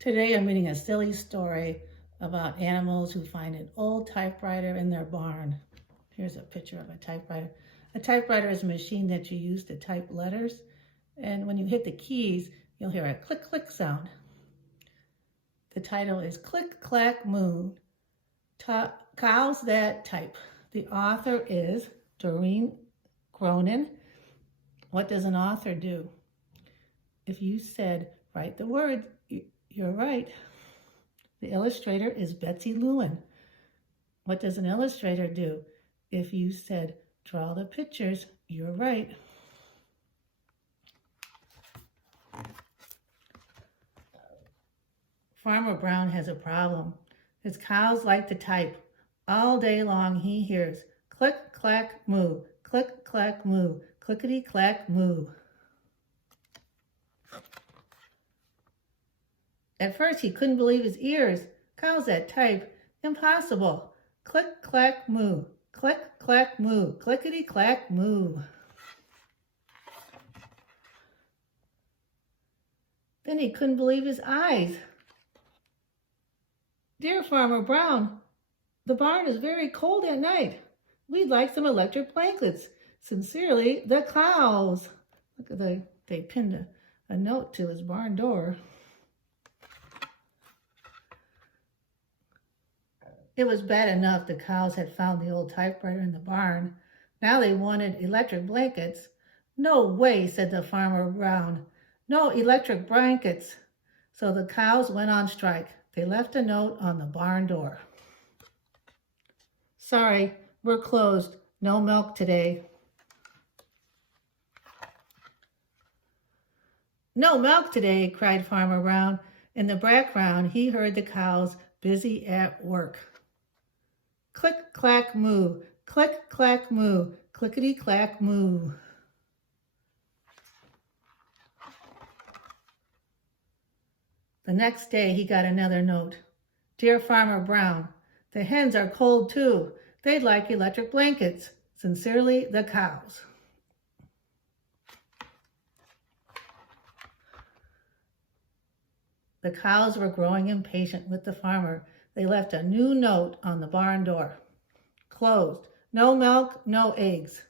Today I'm reading a silly story about animals who find an old typewriter in their barn. Here's a picture of a typewriter. A typewriter is a machine that you use to type letters, and when you hit the keys, you'll hear a click click sound. The title is Click Clack Moo Cows That Type. The author is Doreen Cronin. What does an author do? If you said, write the word, you're right. The illustrator is Betsy Lewin. What does an illustrator do? If you said, draw the pictures, you're right. Farmer Brown has a problem. His cows like to type. All day long he hears, click, clack, moo, click, clack, moo, clickety, clack, moo. At first, he couldn't believe his ears. Cows that type, impossible. Click, clack, moo. Click, clack, moo. Clickety, clack, moo. Then he couldn't believe his eyes. Dear Farmer Brown, the barn is very cold at night. We'd like some electric blankets. Sincerely, the cows. Look at they pinned a note to his barn door. It was bad enough the cows had found the old typewriter in the barn. Now they wanted electric blankets. No way, said the Farmer Brown. No electric blankets. So the cows went on strike. They left a note on the barn door. Sorry, we're closed. No milk today. No milk today, cried Farmer Brown. In the background, he heard the cows busy at work. Click, clack, moo, click, clack, moo, clickety, clack, moo. The next day, he got another note. Dear Farmer Brown, the hens are cold too. They'd like electric blankets. Sincerely, the cows. The cows were growing impatient with the farmer. They left a new note on the barn door. Closed. No milk, no eggs.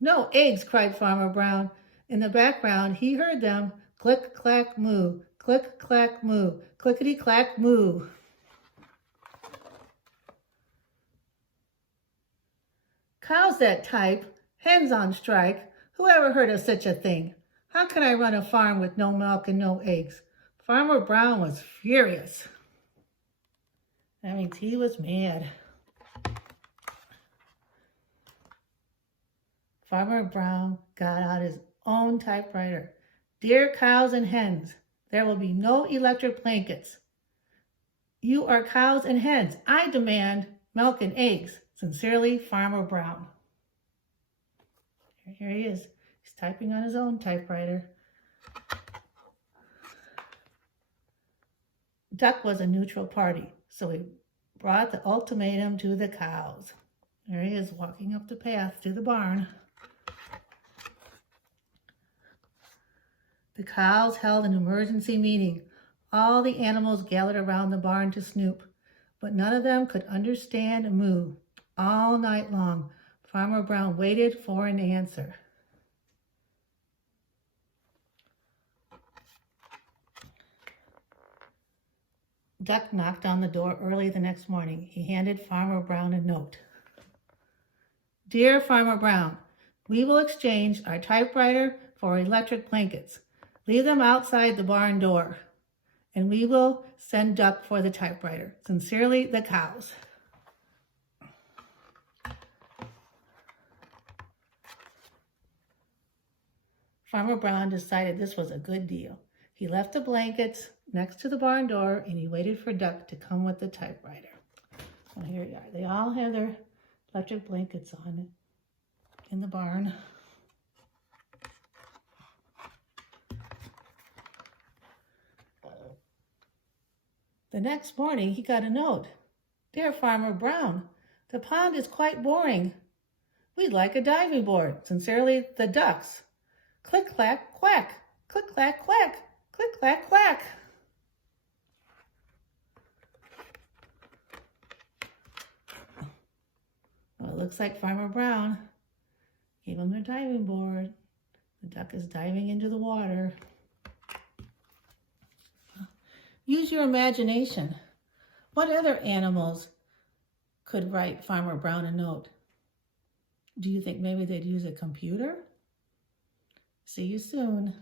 No eggs, cried Farmer Brown. In the background, he heard them. Click, clack, moo. Click, clack, moo. Clickety, clack, moo. Cows that type, hens on strike. Who ever heard of such a thing? How can I run a farm with no milk and no eggs? Farmer Brown was furious. That means he was mad. Farmer Brown got out his own typewriter. Dear cows and hens, there will be no electric blankets. You are cows and hens. I demand milk and eggs. Sincerely, Farmer Brown. Here he is. He's typing on his own typewriter. Duck was a neutral party, so he brought the ultimatum to the cows. There he is, walking up the path to the barn. The cows held an emergency meeting. All the animals gathered around the barn to snoop, but none of them could understand a moo. All night long, Farmer Brown waited for an answer. Duck knocked on the door early the next morning. He handed Farmer Brown a note. Dear Farmer Brown, we will exchange our typewriter for electric blankets. Leave them outside the barn door, and we will send Duck for the typewriter. Sincerely, the cows. Farmer Brown decided this was a good deal. He left the blankets next to the barn door, and he waited for Duck to come with the typewriter. Well, here you are. They all have their electric blankets on in the barn. The next morning, he got a note. Dear Farmer Brown, the pond is quite boring. We'd like a diving board. Sincerely, the ducks. Click, clack, quack. Click, clack, quack. Click, clack, quack. Well, it looks like Farmer Brown gave them their diving board. The duck is diving into the water. Use your imagination. What other animals could write Farmer Brown a note? Do you think maybe they'd use a computer? See you soon.